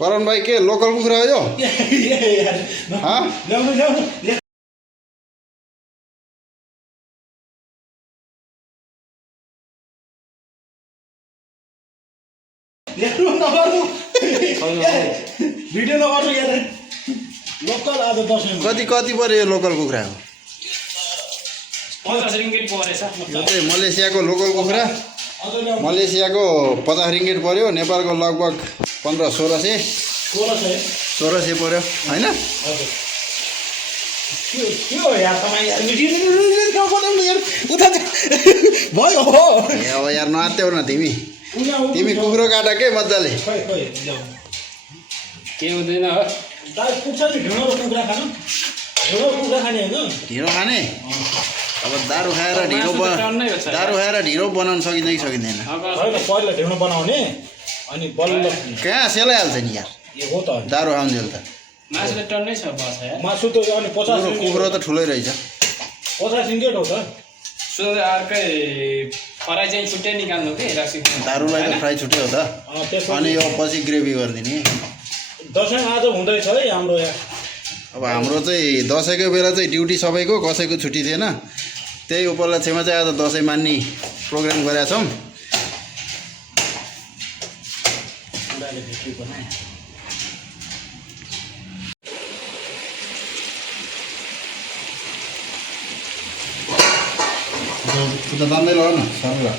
करण भाइ के लोकल कुखुरा हो यो? ल्याउनु ल्याउनु ल्याउनु नगर्नु भिडियो नगर्नु यार लोकल आज 10 कति कति पर्यो यो लोकल कुखुरा हो? 50 रिङ्गिट परेछ। यो चाहिँ मलेसियाको लोकल कुखुरा मलेसियाको 50 रिङ्गिट पर्यो। नेपालको लगभग 1500-1600 पर्यो हैन? के हो यार तपाईँ यार भिडियो बनाउनु यार उता भयो हो अब यार नआत्याउ न तिमी कुखुरो काटा के मजाले। के हुँदैन हो? दाइ पुग्छ नि ढिँडो कुखुरा खानु ढिँडो कुखुरा खाने होइन ढिँडो खाने? अब दारू खाएर ढिँडो बनाउन सकिँदैन कि सकिँदैन? होइन पहिला ढिँडो बनाउने अनि बल्ल कहाँ सेलाइहाल्छ नि यार ए हो त दारू खाउन्जेल त। मासु त टन्नै छ बस यार। मासु त अनि 50 कुखुरो त ठुलै रहेछ। 50 रिङ्गेट हो त सुन अर्कै फ्राई चाहिँ छुट्टै निकाल्नु के रक्सी दारूलाई त फ्राई छुट्टै हो त। अनि यो पछि ग्रेभी गरिदिने। दसैँ आज हुँदैछ है हाम्रो यहाँ। अब हाम्रो चाहिँ दसैँको बेला चाहिँ ड्युटी सबैको कसैको छुट्टी थिएन। त्यही उपलक्ष्यमा चाहिँ आज दसैँ मान्ने प्रोग्राम गरेका छौँ। उता दाम्दै लड न सर